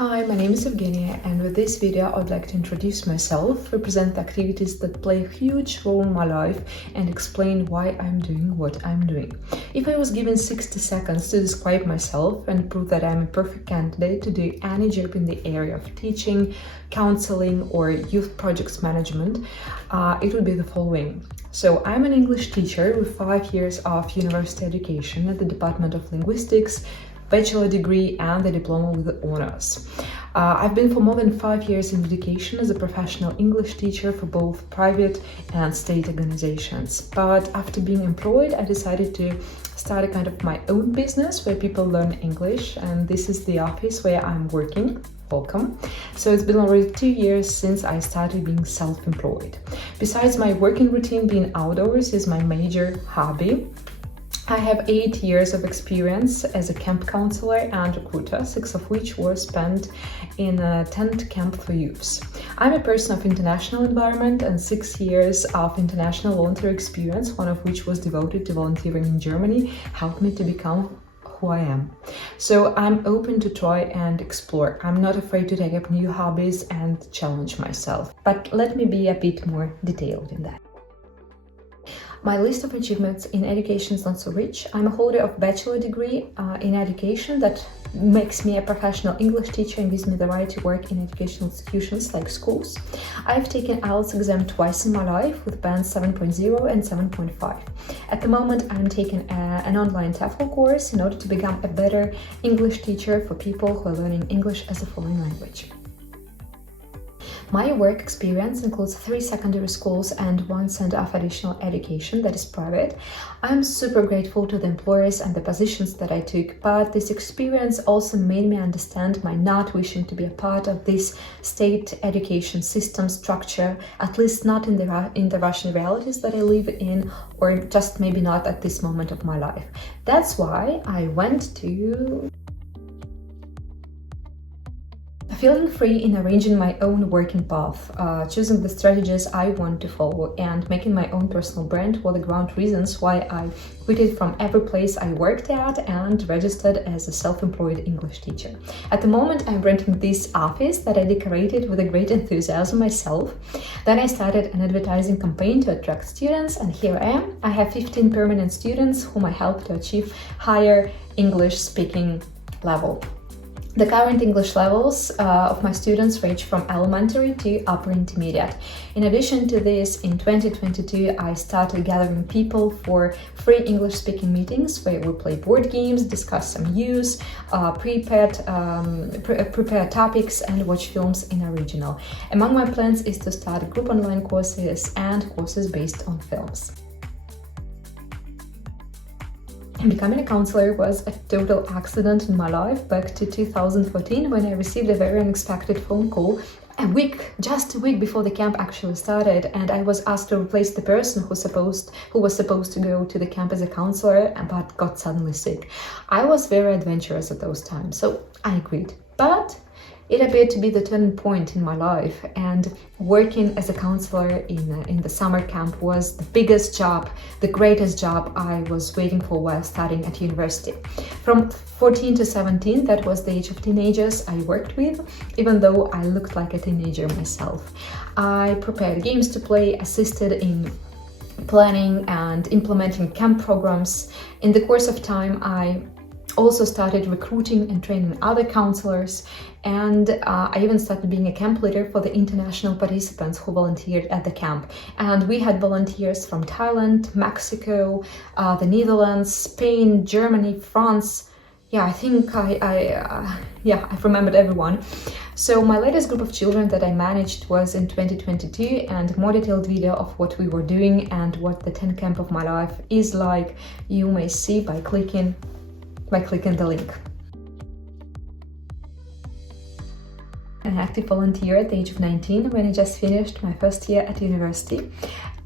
Hi, my name is Evgenia, and with this video I'd like to introduce myself, represent the activities that play a huge role in my life, and explain why I'm doing what I'm doing. If I was given 60 seconds to describe myself and prove that I'm a perfect candidate to do any job in the area of teaching, counseling, or youth projects management, it would be the following. So I'm an English teacher with 5 years of university education at the Department of Linguistics, bachelor degree and the diploma with honors. I've been for more than 5 years in education as a professional English teacher for both private and state organizations. But after being employed, I decided to start a kind of my own business where people learn English, and this is the office where I'm working. Welcome. So it's been already 2 years since I started being self-employed. Besides my working routine, being outdoors is my major hobby. I have 8 years of experience as a camp counselor and recruiter, 6 of which were spent in a tent camp for youths. I'm a person of international environment, and 6 years of international voluntary experience, one of which was devoted to volunteering in Germany, helped me to become who I am. So I'm open to try and explore. I'm not afraid to take up new hobbies and challenge myself. But let me be a bit more detailed in that. My list of achievements in education is not so rich. I'm a holder of bachelor degree in education that makes me a professional English teacher and gives me the right to work in educational institutions like schools. I've taken IELTS exam twice in my life with bands 7.0 and 7.5. At the moment, I'm taking an online TEFL course in order to become a better English teacher for people who are learning English as a foreign language. My work experience includes 3 secondary schools and 1 center of additional education that is private. I'm super grateful to the employers and the positions that I took, but this experience also made me understand my not wishing to be a part of this state education system structure, at least not in the Russian realities that I live in, or just maybe not at this moment of my life. That's why I went to feeling free in arranging my own working path, choosing the strategies I want to follow, and making my own personal brand were the ground reasons why I quitted from every place I worked at and registered as a self-employed English teacher. At the moment, I'm renting this office that I decorated with a great enthusiasm myself. Then I started an advertising campaign to attract students, and here I am. I have 15 permanent students whom I help to achieve higher English speaking level. The current English levels of my students range from elementary to upper intermediate. In addition to this, in 2022, I started gathering people for free English-speaking meetings where we play board games, discuss some news, prepare topics, and watch films in original. Among my plans is to start group online courses and courses based on films. Becoming a counselor was a total accident in my life back to 2014 when I received a very unexpected phone call just a week before the camp actually started, and I was asked to replace the person who was supposed to go to the camp as a counselor but got suddenly sick. I was very adventurous at those times, so I agreed. But it appeared to be the turning point in my life, and working as a counselor in the summer camp was the biggest job, the greatest job I was waiting for while studying at university. From 14 to 17, that was the age of teenagers I worked with, even though I looked like a teenager myself. I prepared games to play, assisted in planning and implementing camp programs. In the course of time, I also started recruiting and training other counselors, and I even started being a camp leader for the international participants who volunteered at the camp. And we had volunteers from Thailand, Mexico, the Netherlands, Spain, Germany, France. Yeah, I think I've remembered everyone. So my latest group of children that I managed was in 2022, and more detailed video of what we were doing and what the tent camp of my life is like you may see by clicking the link. An active volunteer at the age of 19 when I just finished my first year at university.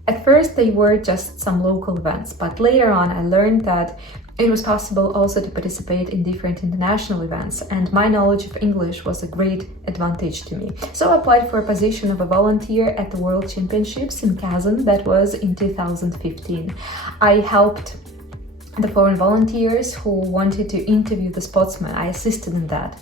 At first they were just some local events, but later on I learned that it was possible also to participate in different international events, and my knowledge of English was a great advantage to me. So I applied for a position of a volunteer at the World Championships in Kazan, that was in 2015. I helped the foreign volunteers who wanted to interview the sportsmen. I assisted in that.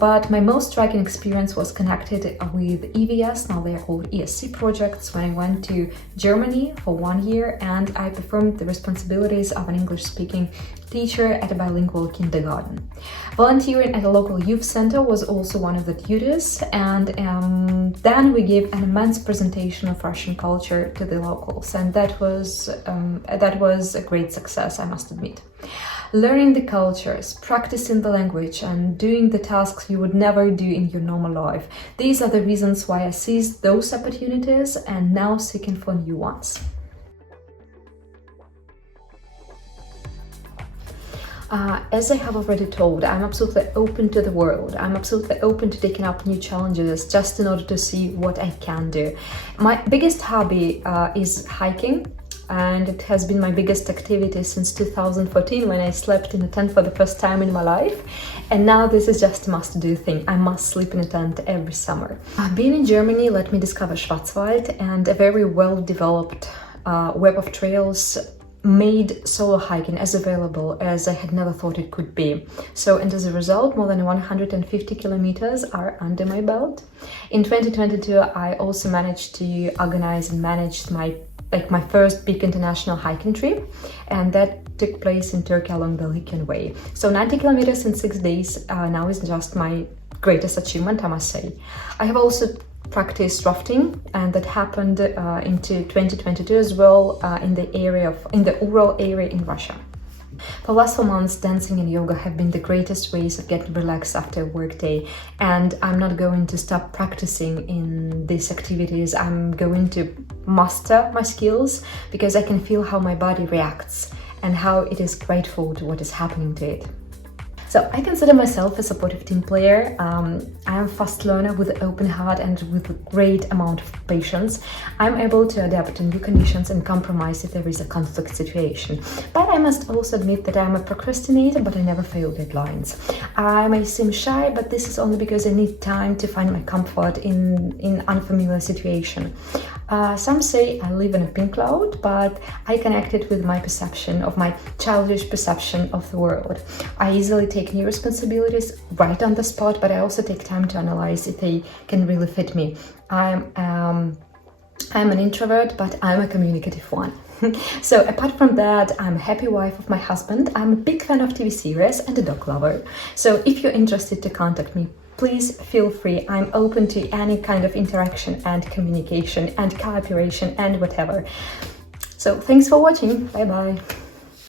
But my most striking experience was connected with EVS, now they are called ESC projects, when I went to Germany for 1 year and I performed the responsibilities of an English-speaking teacher at a bilingual kindergarten. Volunteering at a local youth center was also one of the duties, and then we gave an immense presentation of Russian culture to the locals, and that was a great success, I must admit. Learning the cultures, practicing the language, and doing the tasks you would never do in your normal life. These are the reasons why I seized those opportunities and now seeking for new ones. As I have already told, I'm absolutely open to the world. I'm absolutely open to taking up new challenges just in order to see what I can do. My biggest hobby is hiking, and it has been my biggest activity since 2014 when I slept in a tent for the first time in my life. And now this is just a must-do thing. I must sleep in a tent every summer. Being in Germany let me discover Schwarzwald and a very well-developed web of trails made solo hiking as available as I had never thought it could be. And as a result, more than 150 kilometers are under my belt. In 2022, I also managed to organize and manage my first big international hiking trip, and that took place in Turkey along the Lycian Way. 90 kilometers in 6 days now is just my greatest achievement, I must say. I have also practiced rafting, and that happened into 2022 as well in the Ural area in Russia. For the last 4 months, dancing and yoga have been the greatest ways of getting relaxed after a work day, and I'm not going to stop practicing in these activities. I'm going to master my skills because I can feel how my body reacts and how it is grateful to what is happening to it. So I consider myself a supportive team player. I am a fast learner with an open heart and with a great amount of patience. I'm able to adapt to new conditions and compromise if there is a conflict situation. But I must also admit that I'm a procrastinator, but I never fail deadlines. I may seem shy, but this is only because I need time to find my comfort in unfamiliar situation. Some say I live in a pink cloud, but I connect it with my perception of my childish perception of the world. I easily take new responsibilities right on the spot, but I also take time to analyze if they can really fit me. I'm an introvert, but I'm a communicative one. So apart from that, I'm a happy wife of my husband. I'm a big fan of TV series and a dog lover. So if you're interested to contact me, please feel free. I'm open to any kind of interaction and communication and cooperation and whatever. So thanks for watching. Bye bye.